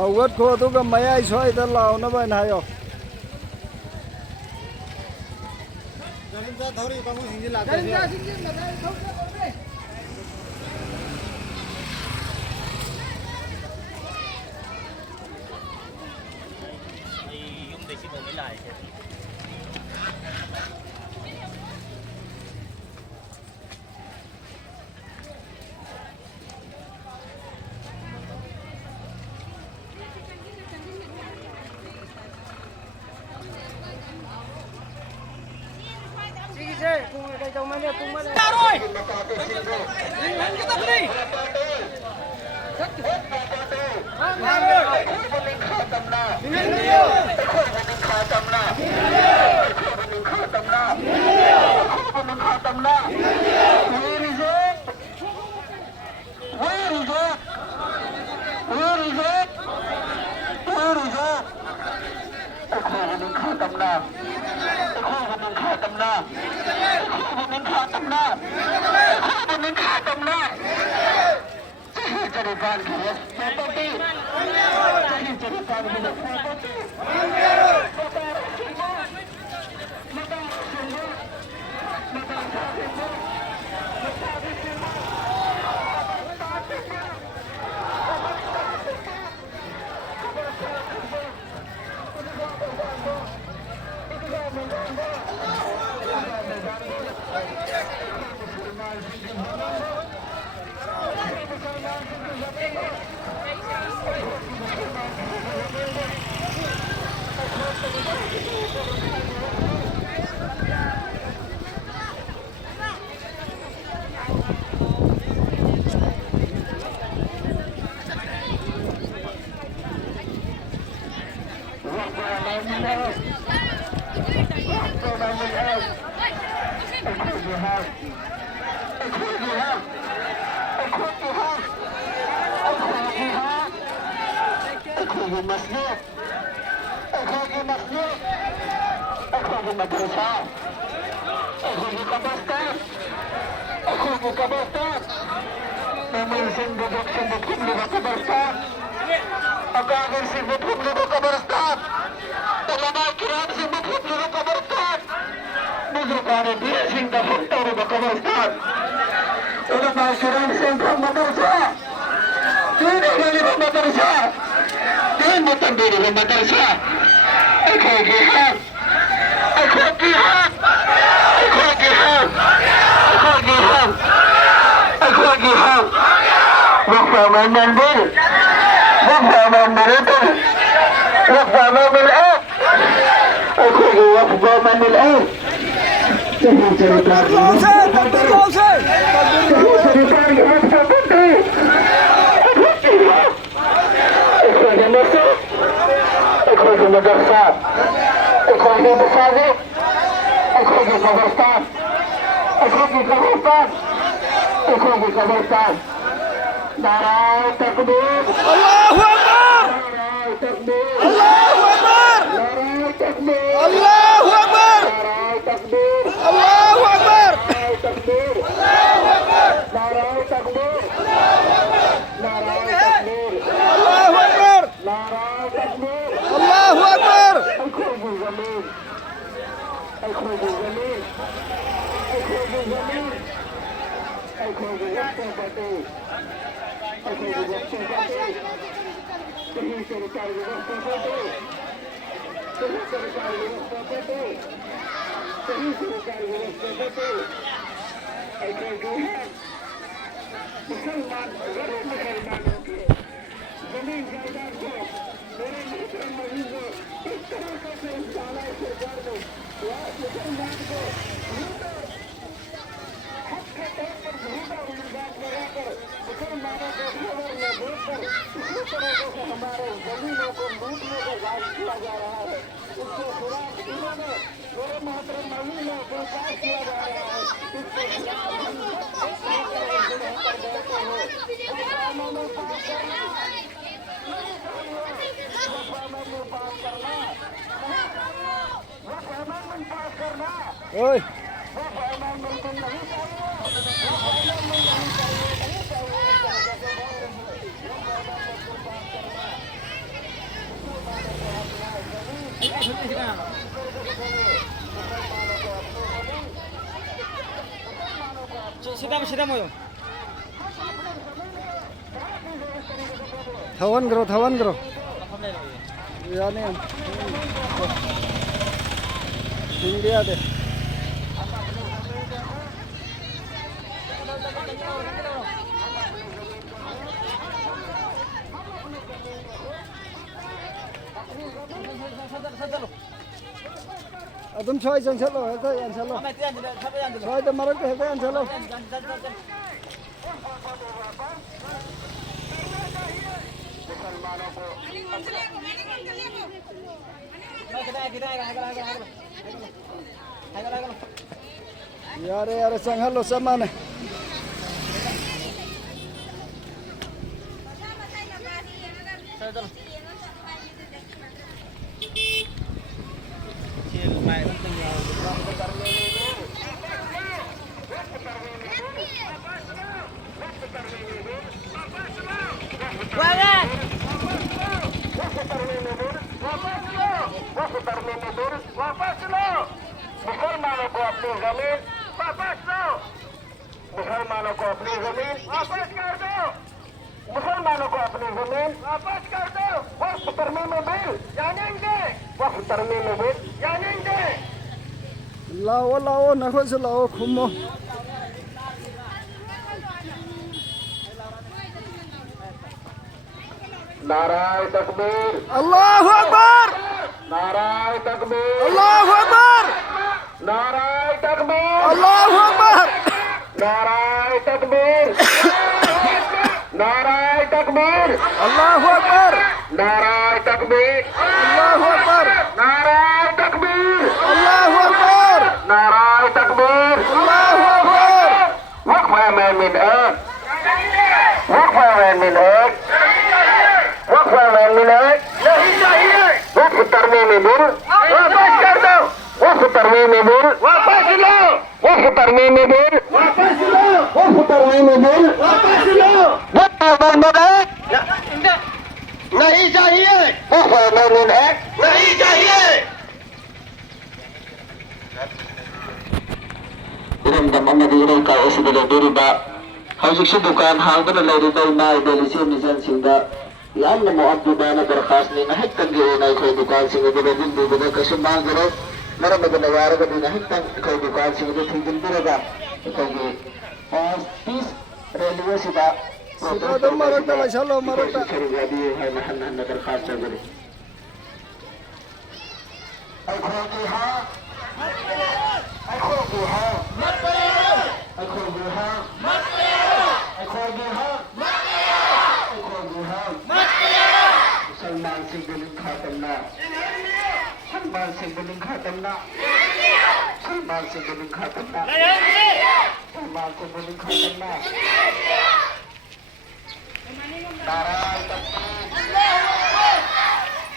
ꯍꯧꯒꯠꯈꯣ ꯑꯗꯨꯒ ꯃꯌꯥꯏ ꯁ꯭ꯋꯥꯏꯗ ꯂꯥꯎꯅꯕ ꯍꯥꯏꯌꯣ Ơi. Sida mo yun. Tawan gro. Yan yan. Hindi ate. Adum choy jan chalo, heta yan chalo. Choy to marak heta yan chalo. यार संघलो समान है मुसलमानों को अपनी जमीन वापस लो। मुसलमानों को अपनी जमीन वापस कर दो। मुसलमानों को अपनी जमीन वापस कर दो। वक्फ तरमीम बिल जानेंगे। वक्फ तरमीम बिल जानेंगे। लाओ नखो से लाओ खुमो नाराए तकबीर, अल्लाहु अकबर, नाराए तकबीर, अल्लाहु अकबर, नाराए तकबीर, अल्लाहु अकबर, नाराए तकबीर, नाराए तकबीर, अल्लाहु अकबर, नाराए तकबीर, अल्लाहु अकबर, नाराए तकबीर, अल्लाहु अकबर, नाराए तकबीर, अल्लाहु अकबर। वक्फ अमेंडमेंट एक्ट, वक्फ अमेंडमेंट एक्ट, वक्फ अमेंडमेंट एक्ट नहीं चाहिए। वक्फ तरमीमी बिल वापस कर दो। वक्फ तरमीमी बिल वापस लो। वक्फ तरमीमी बिल वापस लो। वक्फ तरमीमी बिल वापस लो। वक्फ अमेंडमेंट एक्ट नहीं चाहिए। वक्फ अमेंडमेंट एक्ट नहीं चाहिए। इरम अमदी का उसबले दुरुबा हौजिक दुकान हांगदुना लेरिबा इमा इदलिसी निजन सिंगा यामना मुअद्दिबाना दरखास्त ने नहक तंगे ना कोई दुकान सिंग दे दिन दे दे कशु मांग करो मरा मदन यार का दिन नहक तंग कोई दुकान सिंग दे ठीक दिन देगा कहोगे और 30 रेलवे सीधा तो मरता चलो मरता खरीदा दिए है नहन दरखास्त करे अखोगी हां अखोगी हां अखोगी हां अखोगी हां अखोगी हां सलमान सिंह बिलिंग खातमना सलमान सिंह बिलिंग खातमना सलमान सिंह बिलिंग खातमना सलमान सिंह बिलिंग खातमना नारायण तकबीर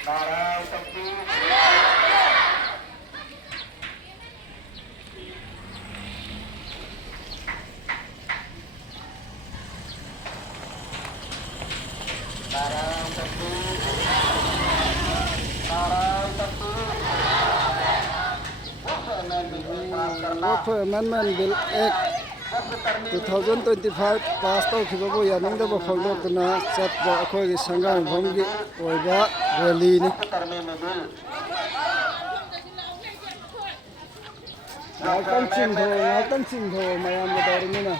नारायण तकबीर नारायण तकबीर नारायण तकबीर Waqf amendment bill act 2025 pass तौखिबबु यानिंगदबु फोंदोकना चटबा अखोगी संगाम भूमि ओइबा रैली नि ngaktan chingtho mayam da dormina